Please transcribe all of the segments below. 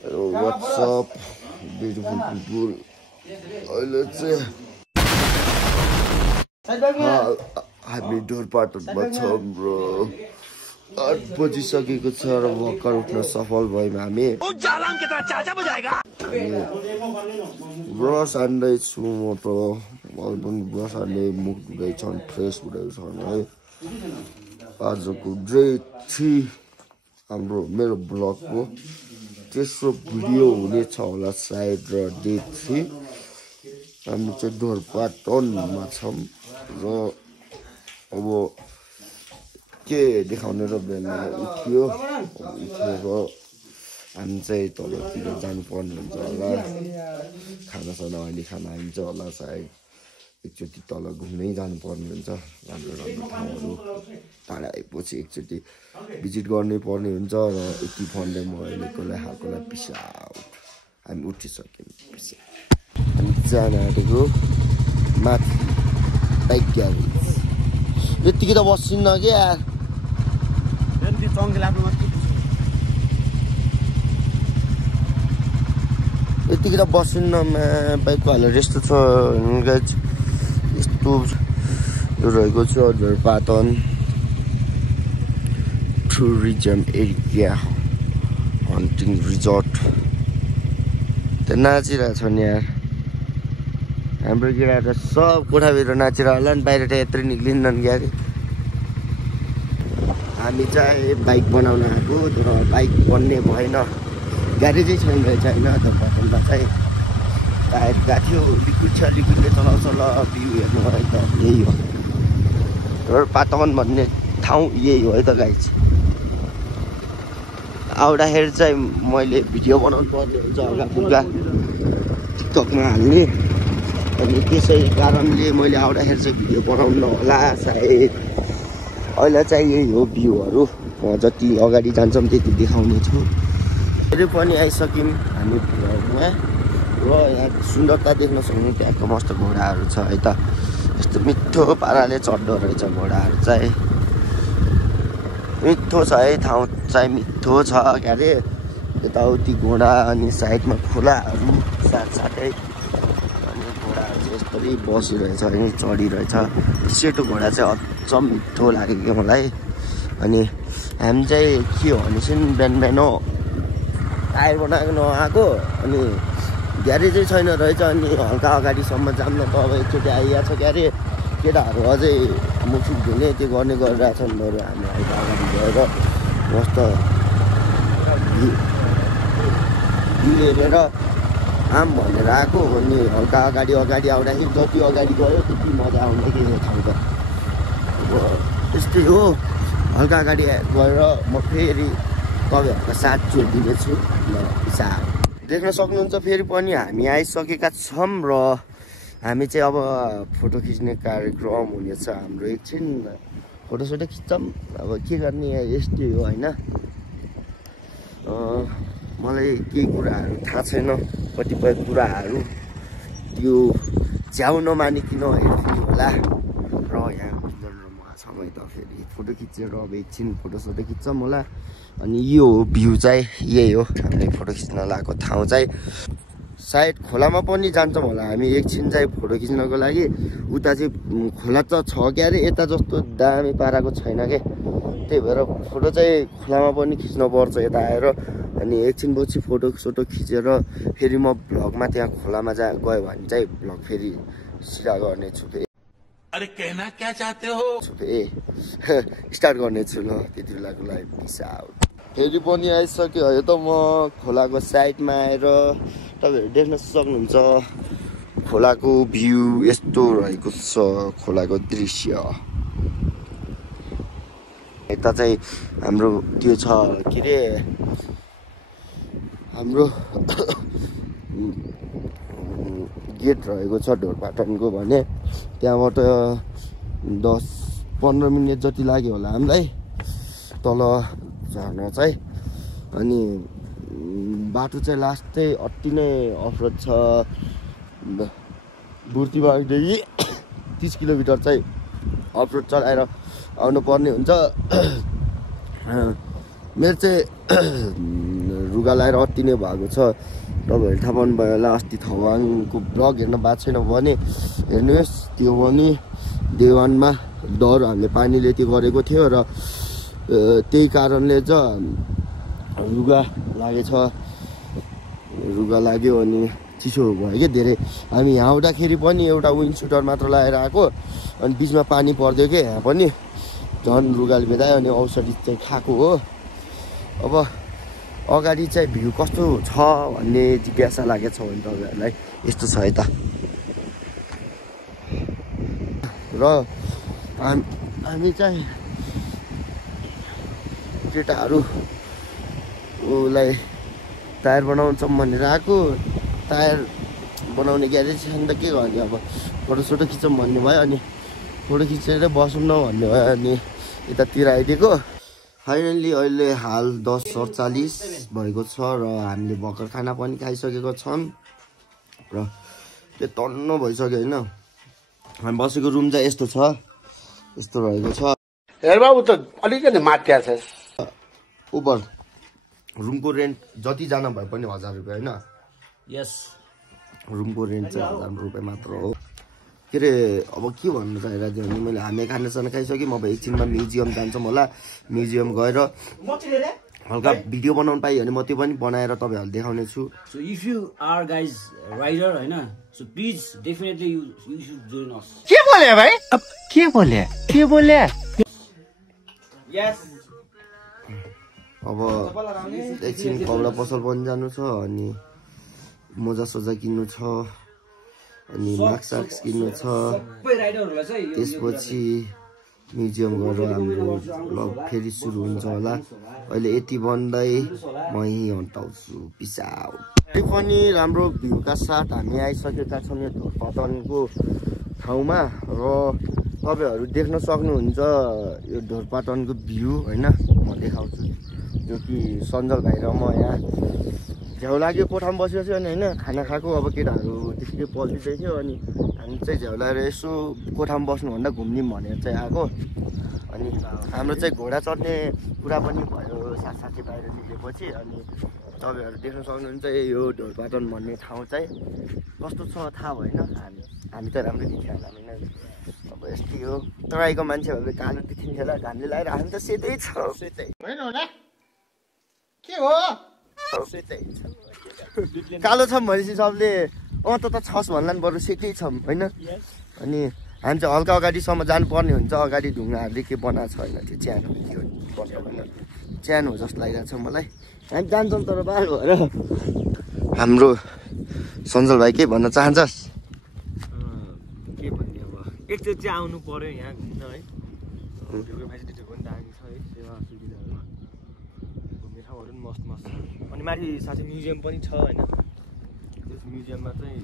What's up, beautiful people? Let's say हामी ढोरपाटनमा छौँ bro. 8 बजिसकेको छ र भर्खर उठ्न सफल भयौँ हामी। ब्रस हान्दैछु म त। अहिले पनि ब्रस हान्दै मुख धुँदैछन्, फ्रेस हुँदैछन् है। आजको डे 3 हाम्रो मेरो ब्लगको तेस्रो भिडियो हुनेछ होला सायद। र डे 3 हामी चाहिँ ढोरपाटनमा छौँ र अब के देखाउने र बिहान उठ्यो। उठेर हामी चाहिँ तलतिर जानुपर्ने हुन्छ होला। खानासाना अहिले खाना आइन्छ होला सायद। एकचोटि तल घुम्नै जानुपर्ने हुन्छ। राम्रो राम्रो ठाउँहरू टाढा आएपछि एकचोटि भिजिट गर्नै पर्ने हुन्छ। र यति भन्दै म अहिलेकोलाई हालकोलाई पिस आउट। हामी उठिसक्यौँ। हामी जान आँटेको माथि बाइक ग्यारेज। यतिकै त बस्छिन्न कि यार। यतिकै त बस्छिन्न बाइकको हालेर यस्तो छ गाइज। यस्तो यो रहेको छ Dhorpatan tourism area hunting resort. त्यो नाचिरहेछन् यार हाम्रो केटाहरू। सब कोठाभित्र नाचेर होला नि, बाहिर त यत्रै निक्लिन्नन् क्यारे। हामी चाहिँ बाइक बनाउन आएको तर बाइक बन्ने भएन। ग्यारेजै छैन रहेछ होइन ढोरपाटनमा चाहिँ। टायर गएको थियो, लिक्विड छ, लिक्विडले चलाउँछ ल भ्यू हेर्नु है त। यही हो ढोरपाटन भन्ने ठाउँ, यही हो है त गाइज। आउँदाखेरि चाहिँ मैले भिडियो बनाउनु पर्ने हुन्छ हल्का फुल्का टिकटकमा हाल्ने। अनि त्यसै कारणले मैले आउँदाखेरि चाहिँ भिडियो बनाउनु होला सायद। अहिले चाहिँ यही हो भ्यूहरू। जति अगाडि जान्छौँ त्यति देखाउने छु। फेरि पनि आइसक्यौँ हामी भ्लगमा। र यहाँ सुन्दरता देख्न सक्नु त्यहाँको मस्त घोडाहरू छ है त। यस्तो मिठो पाराले चढ्दो रहेछ घोडाहरू चाहिँ। मिठो छ है ठाउँ चाहिँ, मिठो छ के अरे। यताउति घोडा अनि साइडमा खोलाहरू साथसाथै। अनि घोडाहरू चाहिँ यस्तरी बसिरहेछ है, चढिरहेछ। सेतो घोडा चाहिँ अझ मिठो लाग्यो क्या मलाई। अनि हामी चाहिँ के हो भने चाहिँ बिहान बिहान टायर बनाएको नआएको। अनि ग्यारेजै छैन रहेछ। अनि हल्का अगाडिसम्म जाम न त अब एकचोटि आइरहेको छ क्या अरे। केटाहरू अझै मुखसुख धुने त्यो गर्ने गरिरहेछन्। बरु हामी हल्का अगाडि गएर मस्त भ्यू हेरेर आम भनेर आएको। अनि हल्का अगाडि आउँदाखेरि जति अगाडि गयो त्यति मजा आउने कि यो ठाउँ त। त्यस्तै हो। हल्का अगाडि गएर म फेरि तपाईँहरूको साथ जोडिदिनेछु ल। पिसा देख्न सक्नुहुन्छ फेरि पनि हामी आइसकेका छौँ। र हामी चाहिँ अब फोटो खिच्ने कार्यक्रम हुनेछ हाम्रो। एकछिन फोटोसोटो खिच्छौँ। अब के गर्ने यस्तै हो होइन। मलाई केही कुराहरू थाहा छैन, कतिपय कुराहरू त्यो च्याउ नमानिकन हेर्नु होला। र यहाँ किजन र मसँगै त फेरि फोटो खिचेर अब एकछिन फोटोसोटो खिच्छौँ होला। अनि यो भ्यू चाहिँ यही हो हामीले फोटो खिच्न लगाएको ठाउँ चाहिँ। सायद खोलामा पनि जान्छौँ होला हामी एकछिन चाहिँ फोटो खिच्नको लागि। उता चाहिँ खोला त छ क्या अरे, यता जस्तो दामी पाराको छैन क्या। त्यही भएर फोटो चाहिँ खोलामा पनि खिच्नुपर्छ यता आएर। अनि एकछिन पछि फोटोसोटो खिचेर फेरि म भ्लगमा त्यहाँ खोलामा गयो भने चाहिँ भ्लग फेरि सिधा गर्नेछु। अरे कहना क्या चाहते हो? स्टार्ट गर्नेछु ल। त्यति बेलाको लागि पिस आउट। फेरि पनि आइसक्यो है त म खोलाको साइडमा आएर। तपाईँहरू देख्न सक्नुहुन्छ खोलाको भ्यू यस्तो रहेको छ। खोलाको दृश्य यता चाहिँ हाम्रो त्यो छ के अरे हाम्रो गेट रहेको छ ढोरपाटनको भने। त्यहाँबाट 10-15 मिनट जति लाग्यो होला हामीलाई तल झर्न चाहिँ। अनि बाटो चाहिँ लास्ट चाहिँ अति नै अफरोड छ। बुर्तिवागदेखि 30 किलोमिटर चाहिँ अफरोड चलाएर आउनुपर्ने हुन्छ। मेरो चाहिँ रुगा लाएर अति नै भएको छ। तपाईँहरू थाहा पाउनुभयो होला अस्ति थवाङको ब्लग हेर्न भएको छैन भने हेर्नुहोस्। त्यो पनि देवानमा डर हामीले पानीले त्यो गरेको थियो र त्यही कारणले चाहिँ रुगा लागेछ। रुगा लाग्यो अनि चिसो भयो क्या धेरै। हामी यहाँ आउँदाखेरि पनि एउटा विन्ड सुटर मात्र लगाएर आएको अनि बिचमा पानी पर्थ्यो क्या यहाँ पनि झन् रुगाले भेदायो अनि औषधि चाहिँ खाएको हो। अब अगाडि चाहिँ भ्यू कस्तो छ भन्ने जिज्ञासा लागेको छ भने तपाईँहरूलाई यस्तो छ यता र हामी चाहिँ केटाहरूलाई टायर बनाउँछौँ भनेर आएको। टायर बनाउने ग्यारेज छ नि त के गर्ने अब फोटोसोटो खिचौँ भन्ने भयो अनि फोटो खिचेर बसौँ न भन्ने भयो अनि यतातिर आइदिएको। फाइनल्ली अहिले हाल 10:48 भएको छ र हामीले भर्खर खाना पनि खाइसकेको छौँ र त्यो तन्न भइसक्यो होइन। हामी बसेको रुम चाहिँ यस्तो छ, यस्तो रहेको छ। हेर बाबु त अलिकति मात्या छ। उबर रुमको रेन्ट जति जान भए पनि 1000 रुपियाँ होइन। यस रुमको रेन्ट चाहिँ 1000 रुपियाँ मात्र हो। के अरे अब के भन्नु चाहिरहेको थियो भने मैले हामी खानासाना खाइसक्यो। म अब एकछिनमा म्युजियम जान्छौँ होला। म्युजियम गएर हल्का भिडियो बनाउनु पाइयो भने म त्यो पनि बनाएर तपाईँहरूलाई देखाउने छु। So if you are guys rider होइन so please definitely you should join us. के बोले भाइ? अब के बोले? यस अब एकछिन कपडा पसल पनि जानु छ अनि मोजा सोजा किन्नु छ अनि मास्क साक्स किन्नु छ। सबै राइडरहरूलाई चाहिँ त्यसपछि म्युजियम गएर हाम्रो ब्लग फेरि सुरु हुन्छ होला। अहिले यति भन्दै म यहीँ हटाउँछु। Piece out. त्यही पनि राम्रो भ्यूका साथ हामी आइसकेका छौँ यो ढोरपाटनको ठाउँमा र तपाईँहरू देख्न सक्नुहुन्छ यो ढोरपाटनको भ्यू होइन। म देखाउँछु जो कि सञ्जल भाइ र म यहाँ झ्याउ लाग्यो कोठामा बसेको छु अनि होइन खाना खाएको। अब केटाहरू त्यतिकै पल्टिँदै थियो अनि हामी चाहिँ झ्याउ लगाएर यसो कोठामा बस्नुभन्दा घुम्ने भनेर चाहिँ आएको। अनि हाम्रो चाहिँ घोडा चढ्ने कुरा पनि भयो साथसाथै बाहिर निस्केपछि। अनि तपाईँहरू देख्न सक्नुहुन्छ यो ढोरपाटन भन्ने ठाउँ चाहिँ कस्तो छ थाहा भएन। हामी त राम्रै देखियो होला होइन। अब यस्तै हो तराईको मान्छेहरूले कालो देखिन्थ्यो होला घामले लगाएर हामी त सेतै छ। सेतै के हो? कालो छौँ भनेपछि सबले त छस् भन्ला नि बरु सेकै छौँ होइन। अनि हामी चाहिँ हल्का अगाडिसम्म जानुपर्ने हुन्छ। अगाडि ढुङ्गाहरूले के बनाएको छ होइन त्यो च्यानो के हो पर्छ भनेर च्यानो हो जस्तो लागिरहेको छ मलाई। हामी जान्छौँ तर बाल भएर। हाम्रो सञ्जल भाइ के भन्न चाहन्छस्? के भन्ने अब एकचोटि चाहिँ आउनु पर्यो यहाँ घुम्न है। फेसिलिटीहरू पनि दामी छ है, सेवा सुविधाहरू घुम्ने ठाउँहरू पनि मस्त छ। अनि माथि साथै म्युजियम पनि छ होइन। त्यस म्युजियममा चाहिँ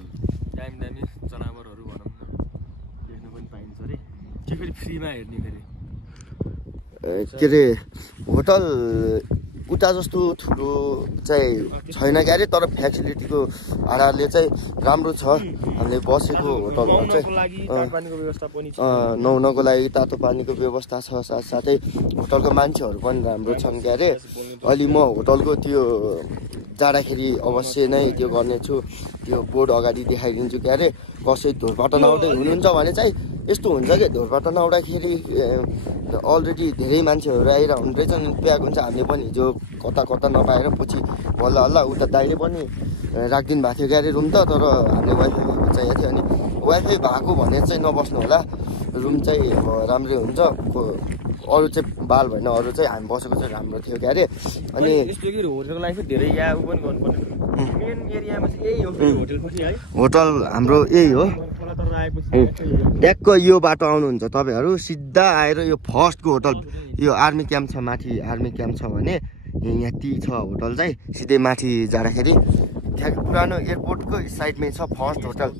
दामी जनावरहरू भनौँ न देख्न पनि पाइन्छ अरे। त्यो फेरि फ्रीमा हेर्ने फेरि के अरे होटल उता जस्तो ठुलो चाहिँ छैन क्या अरे तर फेसिलिटीको आधारले चाहिँ राम्रो छ। हामीले बसेको होटलहरू चाहिँ नुहाउनको लागि तातो पानीको व्यवस्था छ। साथसाथै होटलको मान्छेहरू पनि राम्रो छन् क्या अरे। अहिले म होटलको त्यो जाँदाखेरि अवश्य नै त्यो गर्नेछु। त्यो बोर्ड अगाडि देखाइदिन्छु क्या अरे। कसै ढोरपाटन आउँदै हुनुहुन्छ भने चाहिँ यस्तो हुन्छ कि ढोरपाटन आउँदाखेरि अलरेडी धेरै मान्छेहरू आइरहनु रहेछ नि प्याक हुन्छ। हामीले पनि हिजो कता नपाएर पछि हल्ला उता दाइले पनि राखिदिनु भएको थियो क्या अरे रुम त। तर हामीले वाइफाई चाहिएको थियो अनि वाइफाई भएको भने चाहिँ नबस्नु होला। रुम चाहिँ अब राम्रै हुन्छ। अरू चाहिँ बाल भएन अरू चाहिँ हामी बसेको चाहिँ राम्रो थियो क्या अरे। अनि यस्तो कि होटलको लागि चाहिँ धेरै यहाँ पनि गर्नुपर्ने मेन एरियामा चाहिँ यही हो होटल पनि है। होटल हाम्रो यही हो। ट्याक्क यो बाटो आउनुहुन्छ तपाईँहरू सिधा आएर यो फर्स्टको होटल यो आर्मी क्याम्प छ माथि। आर्मी क्याम्प छ भने यहाँ ती छ होटल चाहिँ सिधै माथि जाँदाखेरि ठ्याक्क पुरानो एयरपोर्टको साइडमै छ फर्स्ट होटल।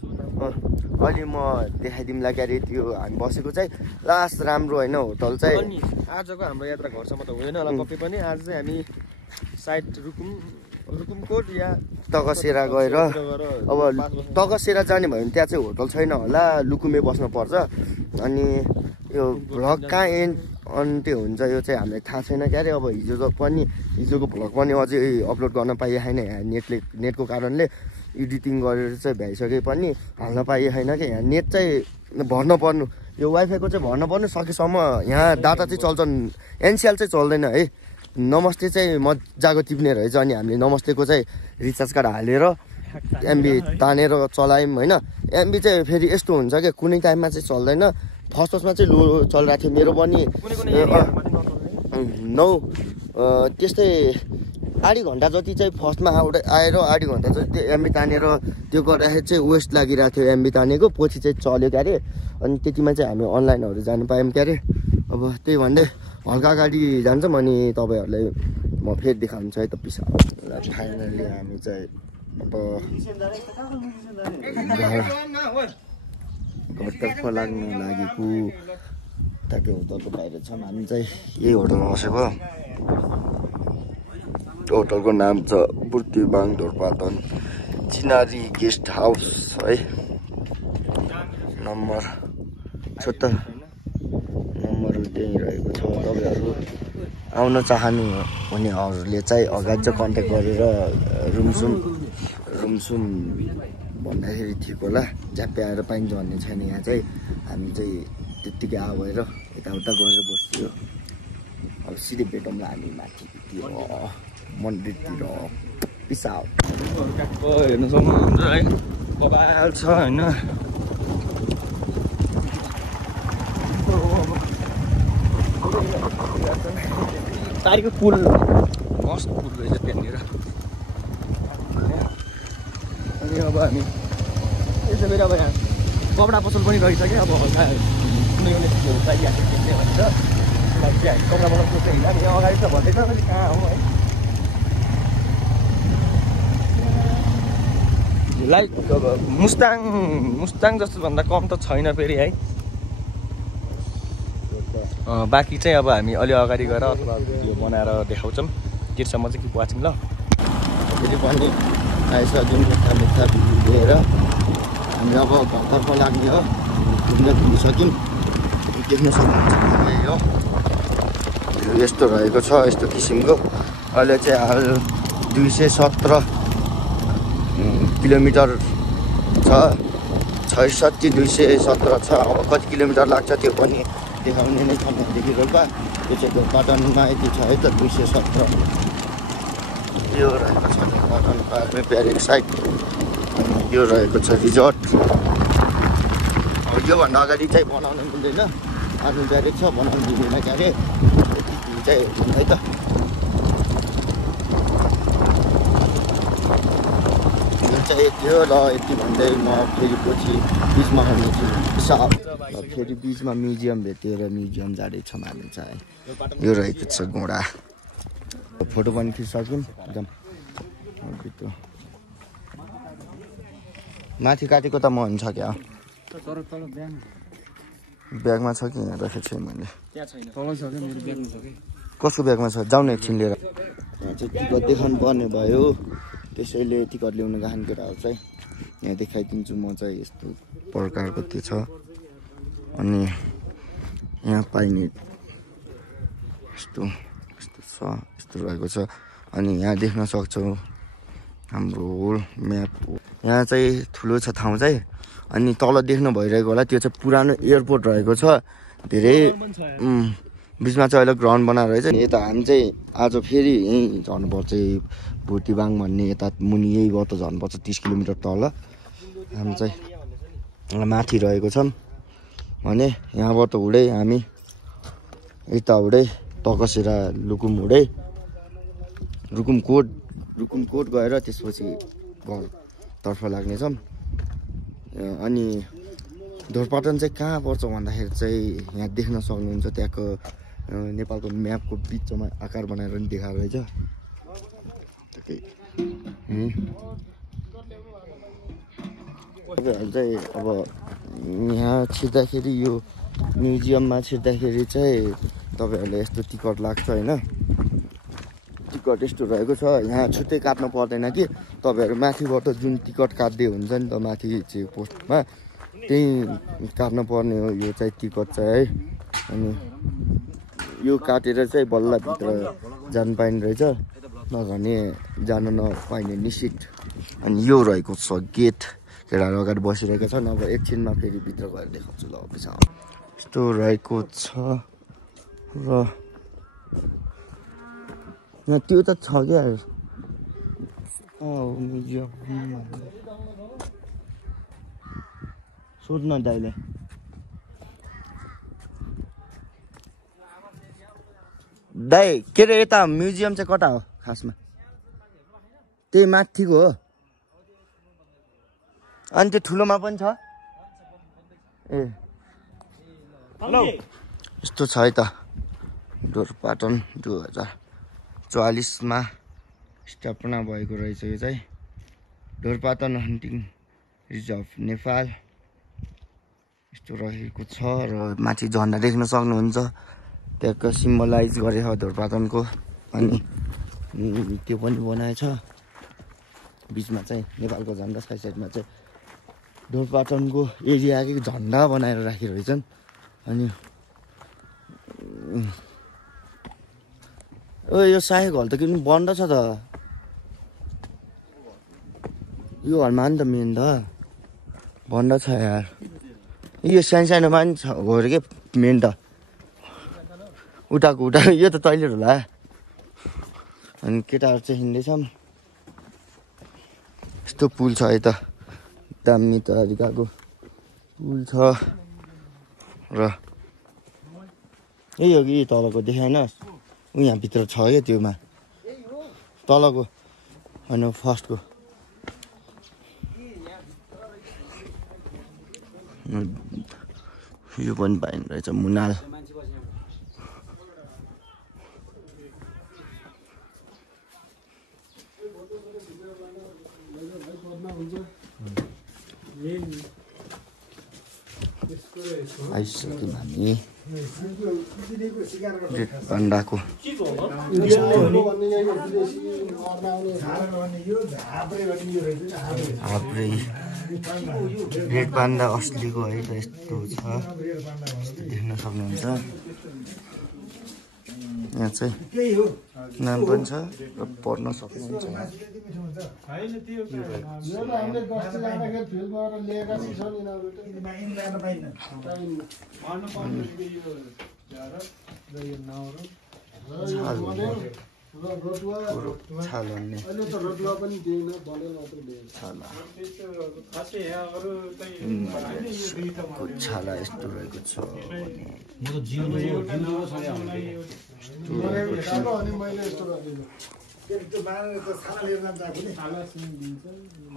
अहिले म देखाइदिउँला क्या अरे त्यो हामी बसेको चाहिँ लास्ट राम्रो होइन होटल चाहिँ। अनि आजको हाम्रो यात्रा घरसम्म त हुँदैन होला पक्कै पनि। आज चाहिँ हामी साइड रुकुमकोट या तकसेरा गएर अब तकसेरा जाने भयो भने त्यहाँ चाहिँ होटल छैन होला लुकुमे बस्नुपर्छ। अनि यो भ्लग कहाँ एन्ड अन्त्य हुन्छ यो चाहिँ हामीलाई थाहा छैन क्या अरे। अब हिजोको भ्लग पनि अझै अपलोड गर्न पाइए छैन यहाँ नेटको कारणले एडिटिङ गरेर चाहिँ भ्याइसके पनि हाल्न पाइए छैन क्या। यहाँ नेट चाहिँ भर्न पर्नु, यो वाइफाईको चाहिँ भर्न पर्नु, सकेसम्म यहाँ डाटा चाहिँ चल्छन्, एनसिएल चाहिँ चल्दैन है। नमस्ते चाहिँ मजाको टिप्ने रहेछ अनि हामीले नमस्तेको चाहिँ रिचार्ज कार्ड हालेर एमबी तानेर चलायौँ होइन। एमबी चाहिँ फेरि यस्तो हुन्छ क्या कुनै टाइममा चाहिँ चल्दैन, फर्स्टमा चाहिँ लो चलिरहेको थियो मेरो पनि 9 त्यस्तै आधी घन्टा जति चाहिँ फर्स्टमा आएर आधी घन्टा जति त्यो एमबी तानेर त्यो गर्दाखेरि चाहिँ वेस्ट लागिरहेको थियो एमबी तानेको, पछि चाहिँ चल्यो क्यारे। अनि त्यतिमा चाहिँ हामी अनलाइनहरू जानु पायौँ क्यारे। अब त्यही भन्दै हल्का गाडी जान्छौँ अनि तपाईँहरूलाई म फेरि देखाउँछु है त पिसा। फाइनल्ली हामी चाहिँ अब घरतर्फ लाग्नु लागेको ताकि होटलको बाहिर छौँ हामी चाहिँ। यही होटलमा बसेको, होटलको नाम छ बुर्तिबाङ ढोरपाटन चिनारी गेस्ट हाउस है। नम्बर नम्बरहरू त्यहीँ रहेको छ। तपाईँहरू आउन चाहनु हुनेहरूले चाहिँ अगाडि चाहिँ कन्ट्याक्ट गरेर रुमसुम भन्दाखेरि ठिक होला। झ्याप्पै आएर पाइन्छ भन्ने छैन यहाँ चाहिँ। हामी चाहिँ त्यत्तिकै आएर यताउता गरेर बस्थ्यो। अब सिधै भेटौँला हामी माथितिर मन्दिरतिर। पिसा हेर्नु सक्नुहुन्छ है, बबाल छ होइन। तारीको पुल मस्त पुल रहेछ त्यहाँनिर। अनि अब हामी यसो फेरि अब यहाँ कपडा पसल पनि रहेछ क्या। अब हल्का कुनै कुनै चिजहरू चाहिएको त्यस्तै भन्छ हामी कपडा पसल सोच्छ हिँड्दा यहाँ अगाडि त भन्दैछ फेरि कहाँ हो है। लाइक अब मुस्ताङ जस्तो भन्दा कम त छैन फेरि है। बाँकी चाहिँ अब हामी अलि अगाडि गएर अथवा भिडियो बनाएर देखाउँछौँ। त्यससम्म चाहिँ किप वाचिङ ल। फेरि पनि आइसक्यौँ मिठा लिएर हामी अब घरतर्फ लाग्ने हो। घुमिसक्यौँ, देख्न सक्नुहुन्छ हो यस्तो रहेको छ, यस्तो किसिमको। अहिले चाहिँ हाल 217 किलोमिटर छ, 66 217 छ। अब कति किलोमिटर लाग्छ त्यो पनि देखाउने नै छ भनेदेखि रोल्पा। त्यो चाहिँ ढोरपाटनमा यति छ है त 217। यो रहेको छ ढोरपाटन पार्कमै प्यारेड साइड। यो रहेको छ रिजोर्ट। अब योभन्दा अगाडि चाहिँ बनाउनु मिल्दैन, आफ्नो प्यारेड छ बनाउनु दिँदैन क्यारे। यति चाहिँ है त। चाहिँ यति हो ल। यति भन्दै म फेरि पछि बिचमा आउनेछु। फेरि बिचमा म्युजियम भेटेर म्युजियम जाँदैछौँ हामी चाहिँ। यो रहेको छ घोडा। फोटो पनि खिचिसक्यौँ एकदम। माथि काटेको त म हुन्छ क्या, ब्यागमा छ कि यहाँ राखेको छु मैले। कसको ब्यागमा छ? जाउँ न एकछिन लिएर। यहाँ चाहिँ टिकट देखाउनु पर्ने भयो, त्यसैले टिकट ल्याउनु गएको केटाहरू चाहिँ यहाँ देखाइदिन्छु म चाहिँ। यस्तो प्रकारको त्यो छ अनि यहाँ पाइने यस्तो रहेको छ। अनि यहाँ देख्न सक्छौ हाम्रो होल म्याप। यहाँ चाहिँ ठुलो छ ठाउँ चाहिँ। अनि तल देख्न भइरहेको होला त्यो चाहिँ पुरानो एयरपोर्ट रहेको छ। धेरै बिचमा चाहिँ अहिले ग्राउन्ड बनाएर रहेछ। यता हामी चाहिँ आज फेरि यहीँ झर्नुपर्छ, बुर्तिबाङ भन्ने यता मुनि यहीबाट झर्नुपर्छ 30 किलोमिटर तल। हामी चाहिँ माथि रहेको छौँ भने यहाँबाट हुँदै हामी यता हुँदै तकसेरा रुकुमकोट गएर त्यसपछि घरतर्फ लाग्नेछौँ। अनि ढोरपाटन चाहिँ कहाँ पर्छ भन्दाखेरि चाहिँ यहाँ देख्न सक्नुहुन्छ त्यहाँको नेपालको म्यापको बिचमा आकार बनाएर पनि देखाएको रहेछ। तपाईँहरू चाहिँ अब यहाँ छिर्दाखेरि यो म्युजियममा छिर्दाखेरि चाहिँ तपाईँहरूले यस्तो टिकट लाग्छ होइन। टिकट यस्तो रहेको छ, यहाँ छुट्टै काट्नु पर्दैन कि तपाईँहरू माथिबाट जुन टिकट काट्दै हुन्छ नि त माथि चेक पोस्टमा त्यही काट्नु पर्ने हो यो चाहिँ टिकट चाहिँ है। अनि यो काटेर चाहिँ बल्ल भित्र जानु पाइने रहेछ नभने जान नपाइने निश्चित अनि यो रहेको छ गेट केटाहरू अगाडि बसिरहेका छन् अब एकछिनमा फेरि भित्र गएर देखाउँछु ल अफिसमा यस्तो रहेको छ र यहाँ त्यो त छ क्या म्युजियम सोध्न दाइले दाइ के अरे यता म्युजियम चाहिँ कता हो खासमा त्यही माथिको हो अनि त्यो ठुलोमा पनि छ ए यस्तो छ है त ढोरपाटन 2044मा स्थापना भएको रहेछ यो चाहिँ ढोरपाटन हन्टिङ रिजर्भ नेपाल यस्तो रहेको छ र माथि झन्डा देख्न सक्नुहुन्छ त्यहाँको सिम्बलाइज गरेछ ढोरपाटनको अनि त्यो पनि बनाएछ बिचमा चाहिँ नेपालको झन्डा साइडमा चाहिँ ढोरपाटनको एरियाकै झन्डा बनाएर राखिरहेछन् अनि यो साहेब हल त किन बन्द छ त यो हलमा नि त मेन त बन्द छ यार यो सानोमा नि छ हो अरे के मेन त उठाएको यो त टोइलेट होला अनि केटाहरू चाहिँ हिँड्दैछन् यस्तो पुल छ है त दामी तरिकाको पुल छ र यही हो कि तलको देखाएन यहाँ भित्र छ क्या त्योमा तलको होइन फर्स्टको यो पनि पाइने रहेछ मुनाल आइसक्यौँ हामी रेड पान्डाको हाब्रे रेड पान्डा असलीको है त यस्तो छ देख्न सक्नुहुन्छ यहाँ चाहिँ नाम पनि छ र पढ्न सक्नुहुन्छ छाला यस्तो रहेको छ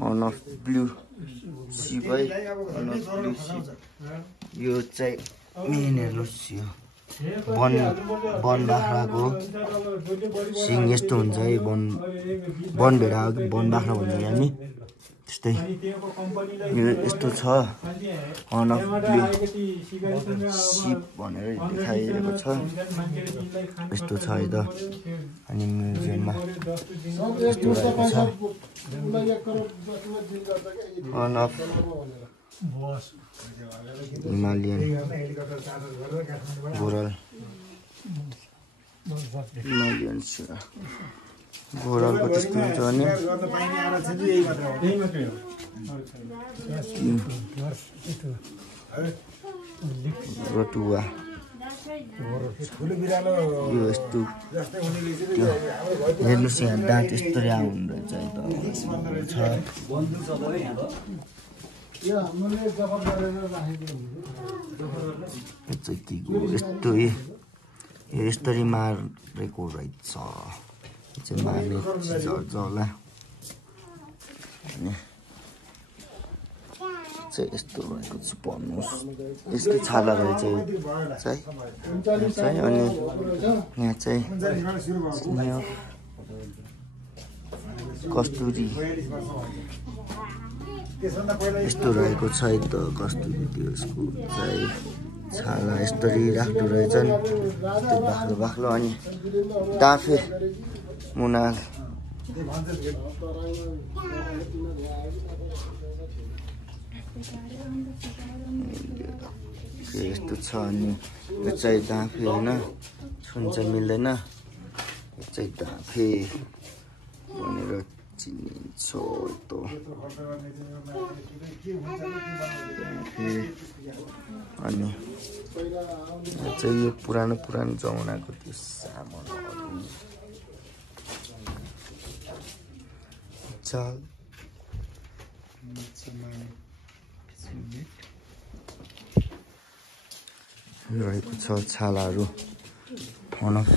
हर्न अफ ब्लू सिप है यो चाहिँ मेन हेर्नुहोस् यो वन बाख्राको सिङ यस्तो हुन्छ है वन भेडा वन बाख्रा भन्छ हामी त्यस्तै यो यस्तो छ हर्न अफ ब्लू सिप भनेर देखाइएको छ यस्तो छ है त अनि म्युजियममा यस्तो रहेको छ horn of Himalayan goral Himalayan गोरलको त्यस्तो हुन्छ अनि रटुवा यो यस्तो त्यो हेर्नुहोस् यहाँ दाँत यस्तो हुँदो रहेछ है त यस्तो यस्तरी मारेको रहेछ चाहिँ मार्ने चिजहरू होला चाहिँ यस्तो रहेको छ पढ्नुहोस् यस्तो छाला रहेछ चाहिँ अनि यहाँ चाहिँ कस्तुरी यस्तो रहेको छ है त कस्तुरी त्यसको चाहिँ छाला यस्तरी राख्दो रहेछन् त्यो बाख्लो बाख्लो अनि डाफे मुनाल यस्तो छ अनि यो चाहिँ दाफे होइन छुन चाहिँ मिल्दैन यो चाहिँ दाफे भनेर चिनिन्छ त्यो अनि चाहिँ यो पुरानो जमानाको त्यो सामानहरू चाल रहेको छ छालाहरू फनक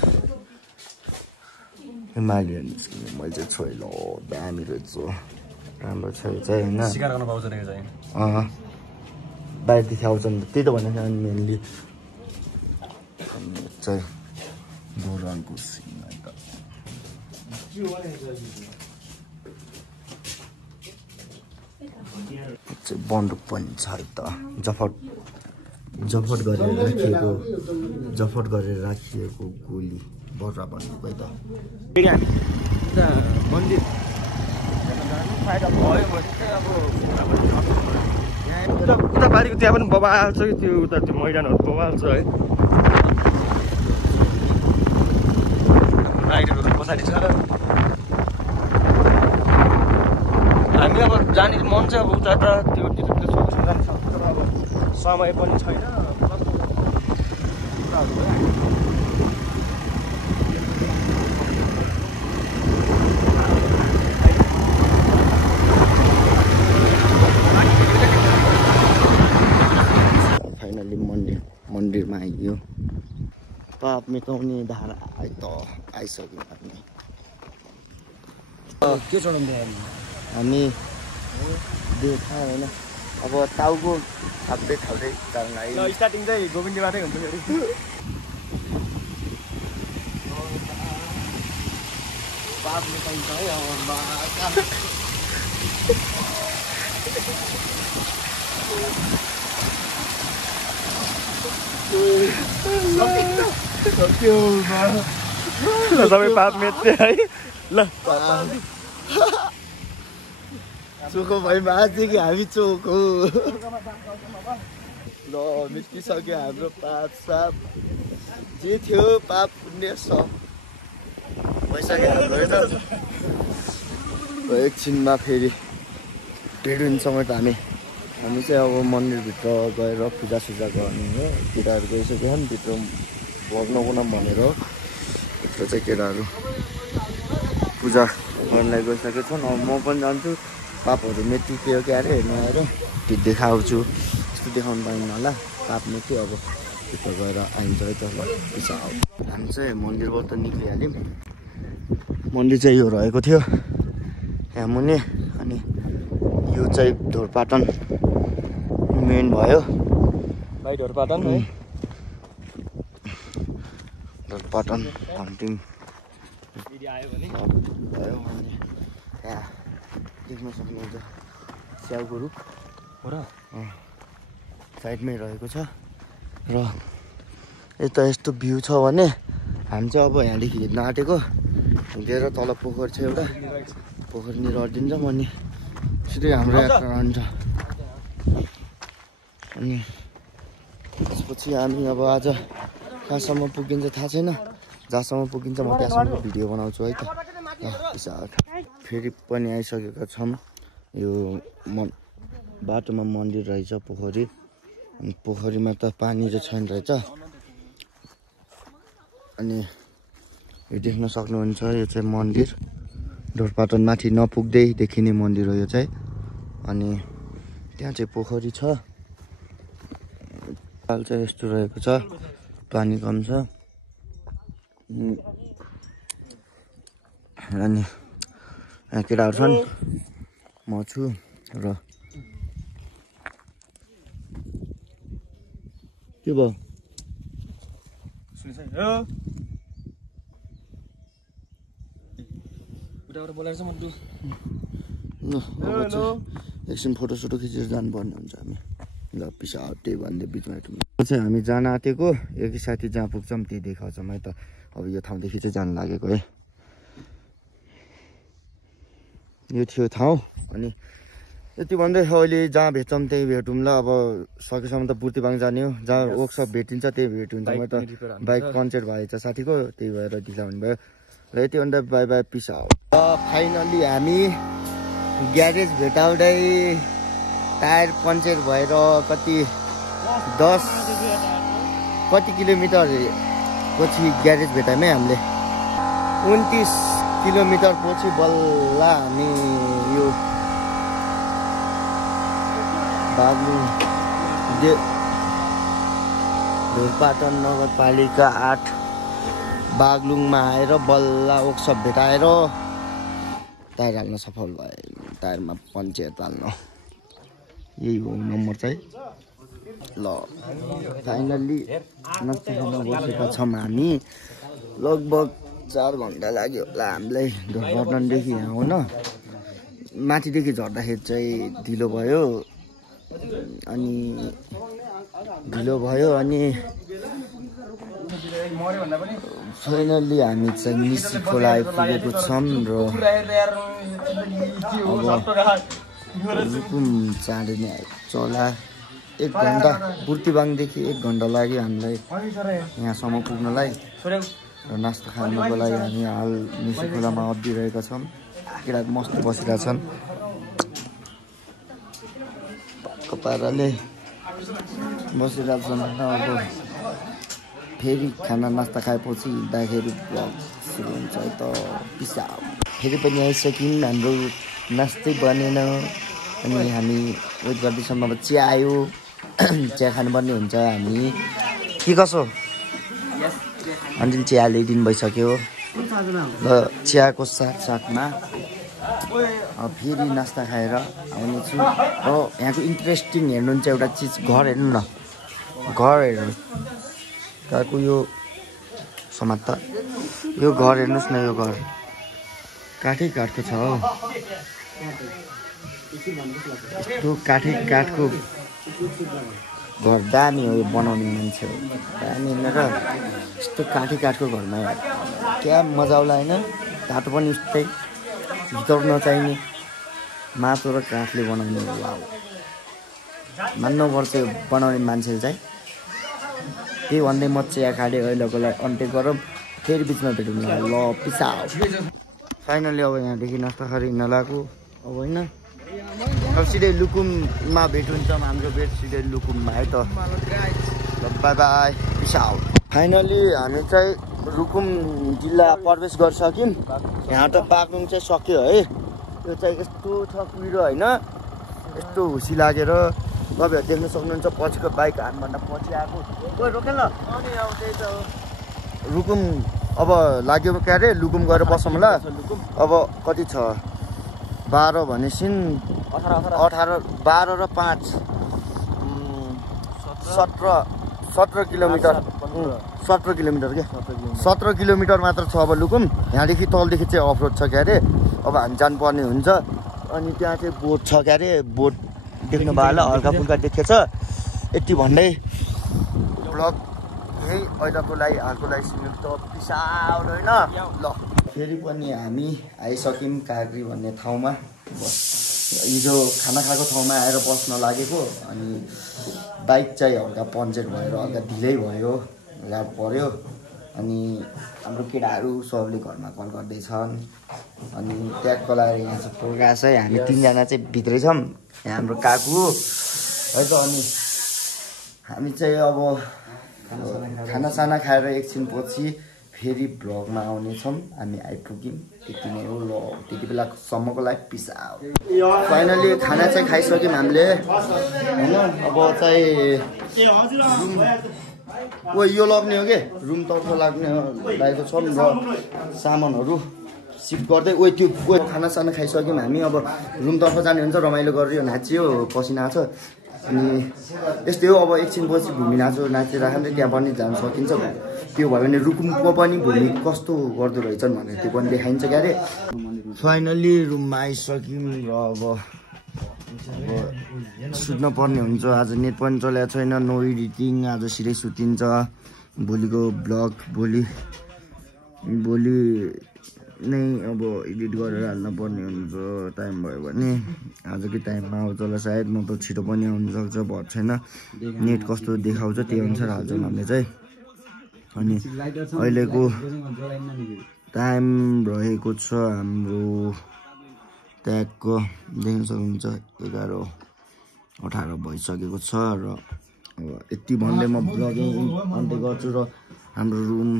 हिमालयन निस्किने मैले चाहिँ छोइ ल दामी रहेछ राम्रो छ यो चाहिँ होइन शिकार गर्न पाउँछ नि यो चाहिँ बाहिरदेखि आउँछ नि त्यही त भनेको अनि मेनली चाहिँ बोरानको सिङमा त चाहिँ बन्दुक पनि छ त जफट गरेर राखिएको गोली बर्रा भन्नुभयो त मन्दिर उता बारीको त्यहाँ पनि बबाल छ कि त्यो उता त्यो मैदानहरू बबाल छ है राइडरहरू पछाडि छ हामी अब जाने मन चाहिँ अब उता त्यो जान सक्छ तर अब समय पनि छैन फाइनली मन्दिरमा आइयो पाप मेटाउने धारा आइसक्यो के चढाउँदै हामी देखा होइन अब टाउको थाप्दै चल्न आयो स्टार्टिङ चाहिँ गोविन्दीबाटै हुन्छ फेरि पाप मेटाइन्छ है सबै पाप मेट्ने है ल चोखो भएमा आजदेखि हामी चोखो ल मेटिसक्यो हाम्रो पाप साप जे थियो पाप पुण्य सब भइसक्यो हाम्रो होइन एकछिनमा फेरि भेट हुन्छौँ त हामी चाहिँ अब मन्दिरभित्र गएर पूजासुजा गर्ने हो केटाहरू गइसक्यो नि भित्र भग्न भनेर भित्र चाहिँ केटाहरू पूजा गर्नलाई गइसकेको छन् अब म पनि जान्छु पापहरू मेटियो के अरे हेर्नु आएर त्यो देखाउँछु यस्तो देखाउनु पाइन्न होला पाप मेट्यो अब भित्र गएर आइन्छ है त ल पिसा हामी चाहिँ मन्दिरबाट निक्लिहाल्यौँ मन्दिर चाहिँ यो रहेको थियो यहाँ मुनि अनि यो चाहिँ ढोरपाटन मेन भयो भाइ ढोरपाटन है ढोरपाटन हन्टिङ आयो भने भयो अनि यहाँ देख्न सक्नुहुन्छ स्याउको रुख हो र साइडमै रहेको छ र यता यस्तो भ्यू छ भने हामी चाहिँ अब यहाँदेखि हिँड्न आँटेको हिँडेर तल पोखरी छ एउटा पोखरीनिर अटिन्छौँ अनि सिधै हाम्रो यात्रा रहन्छ अनि त्यसपछि हामी अब आज कहाँसम्म पुगिन्छ थाहा छैन जहाँसम्म पुगिन्छ म त्यहाँसम्म भिडियो बनाउँछु है त फेरि पनि आइसकेका छौँ यो बाटोमा मन्दिर रहेछ पोखरी अनि पोखरीमा त पानी चाहिँ छैन रहेछ अनि यो देख्न सक्नुहुन्छ यो चाहिँ मन्दिर ढोरपाटन माथि नपुग्दै देखिने मन्दिर हो यो चाहिँ अनि त्यहाँ चाहिँ पोखरी छ हाल चाहिँ यस्तो रहेको छ पानी कम छ अनि केटाहरू छन् म छु र के भयो एकछिन फोटोसोटो खिचेर जानुपर्ने हुन्छ हामी ल पिसा त्यही भन्दै बिचमा चाहिँ हामी जान आँटेको एकै साथी जहाँ पुग्छौँ त्यही देखाउँछौँ है त अब यो ठाउँदेखि चाहिँ जानु लागेको है यो थियो ठाउँ अनि यति भन्दै अहिले जहाँ भेट्छौँ त्यही भेटौँ ल। अब सकेसम्म त बुर्तिबाङ जाने हो, जहाँ वर्कसप भेटिन्छ त्यही भेट हुन्छ। म त बाइक पङ्चर भएछ साथीको, त्यही भएर ढिला हुनुभयो र यति भन्दा bye bye peace out. Finally हामी ग्यारेज भेटाउँदै टायर पङ्चर भएर कति किलोमिटर पछि ग्यारेज भेटायौँ है हामीले। 29 किलोमिटर पछि बल्ल हामी यो बागलुङ ढोरपाटन नगरपालिका 8 बागलुङमा आएर बल्ल वर्कसप भेटाएर टायर हाल्न सफल भयो। टायरमा पञ्चायत हाल्न यही हो नम्बर चाहिँ। ल फाइनल्ली नास्ता खान बसेका छौँ हामी। लगभग 4 घन्टा लाग्यो होला हामीलाई ढोरपाटनदेखि यहाँ आउन। माथिदेखि झर्दाखेरि चाहिँ ढिलो भयो अनि फाइनल्ली हामी चाहिँ निसी खोला आइपुगेको छौँ र अब रुकुम चाँडै नै आइपुग्छ होला। 1 घन्टा बुर्तिबाङदेखि 1 घन्टा लाग्यो हामीलाई यहाँसम्म पुग्नलाई र नास्ता खानुको लागि हामी हाल निसी खोलामा अड्डिरहेका छौँ। केटाहरू मस्त बसिरहेका छन् पाराले बसिरहेको छन्। अब फेरि खाना नास्ता खाएपछि हिँड्दाखेरि ब्लग सुरु हुन्छ है त। पिसा फेरि पनि आइसक्यौँ, हाम्रो नास्तै बनेन अनि हामी वेट गर्दैछौँ। अब चिया आयो, चिया खानुपर्ने हुन्छ हामी। के कसो अन्तिम चिया ल्याइदिनु भइसक्यो र चियाको साथमा फेरि नास्ता खाएर आउने छु। र यहाँको इन्ट्रेस्टिङ हेर्नुहुन्छ एउटा चिज, घर हेर्नु न, घर हेर्नु काको यो समात यो घर हेर्नुहोस् न। यो घर काठको छ हो, यस्तो काठको घर दामी हो। यो बनाउने मान्छे हो दामी र यस्तो काठको घरमा क्या मजा आउला होइन। काठो पनि उस्तै भित्र नचाहिने माटो र काठले बनाउने वाउ मान्नुपर्छ बनाउने मान्छेले चाहिँ। त्यही भन्दै म चिया खाँदै अहिलेको लागि अन्त्य गरौँ, फेरि बिचमा भेटौँ ल। पिसा फाइनल्ली अब यहाँदेखि नास्ता खाएर हिँड्न लाग्यो अब होइन। अब सिधै लुकुममा भेट हुन्छ, हाम्रो भेट सिधै लुकुममा है त। बाई बाई पिसा फाइनल्ली हामी चाहिँ रुकुम जिल्ला प्रवेश गरिसक्यौँ। यहाँ त बागलुङ चाहिँ सक्यो है। यो चाहिँ यस्तो छ कुहिरो होइन, यस्तो हुसी लागेर तपाईँहरू देख्न सक्नुहुन्छ। पछिको बाइक हामीभन्दा पछि आएको रोके ल। रुकुम अब लाग्यो क्या अरे, लुकुम गएर बसौँ ल। अब कति छ 12 भनेपछि 18 12 र 5 17 किलोमिटर 17 किलोमिटर क्या 17 किलोमिटर मात्र छ अब लुकुम। यहाँदेखि तलदेखि चाहिँ अफरोड छ क्या अरे। अब हामी जानुपर्ने हुन्छ। अनि त्यहाँ चाहिँ बोट छ क्या अरे, बोट देख्नु भयो होला, हल्का फुल्का देखेछ। यति भन्दै ब्लग यही अहिलेको लागि हालको लागि सिमित पिसाउट होइन ल। फेरि पनि हामी आइसक्यौँ काँक्री भन्ने ठाउँमा। हिजो खाना खाएको ठाउँमा आएर बस्न लागेको अनि बाइक चाहिँ हल्का पङ्चर भएर हल्का ढिलै भयो, रात पर्यो। अनि हाम्रो केटाहरू सबले घरमा कल गर्दैछन्। अनि ट्यागको लागि यहाँ चाहिँ प्रकाश है, हामी 3 जना चाहिँ भित्रै छौँ, यहाँ हाम्रो काकु है त। अनि हामी चाहिँ अब खानासाना खाएर एकछिन पछि फेरि भ्लगमा आउनेछौँ। हामी आइपुग्यौँ, त्यति नै हो ल। त्यति बेलासम्मको लागि पिस आउट। फाइनली खाना चाहिँ खाइसक्यौँ हामीले होइन। अब चाहिँ रुम यो लग्ने हो कि रुमतर्फ लागेको छौँ र सामानहरू सिफ्ट गर्दै त्यो खानासाना खाइसक्यौँ हामी। अब रुमतर्फ जाने हुन्छ, रमाइलो गरियो, नाच्यो, पसिना छ। अनि यस्तै हो, अब एकछिन पछि भूमि नाचिराख्दै त्यहाँ पनि जान सकिन्छ। त्यो भयो भने रुकुमको पनि भूमि कस्तो गर्दो रहेछन् भनेर त्यो पनि देखाइन्छ क्या अरे। फाइनल्ली रुममा आइसक्यौँ र अब सुत्न पर्ने हुन्छ। आज नेट पनि चलेको छैन, नो एडिटिङ, आज सिधै सुतिन्छ। भोलिको ब्लग भोलि नै अब एडिट गरेर हाल्न पर्ने हुन्छ टाइम भयो भने आजकै टाइममा आउँछ होला सायद म त छिटो पनि आउनु सक्छ भर छैन नेट कस्तो देखाउँछ त्यही अनुसार हाल्छौँ हामीले चाहिँ अनि अहिलेको टाइम रहेको छ हाम्रो ट्यागको देख्न सक्नुहुन्छ 11:18 भइसकेको छ र अब यति भन्दै म ब्लगिङ अन्त गर्छु र हाम्रो रुम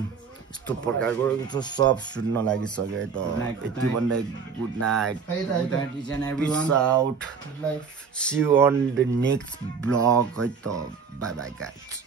यस्तो प्रकारको छ सब सुन्न लागिसक्यो है त यति भन्दै good night peace out see you on the next blog है त बाई बाई गाइज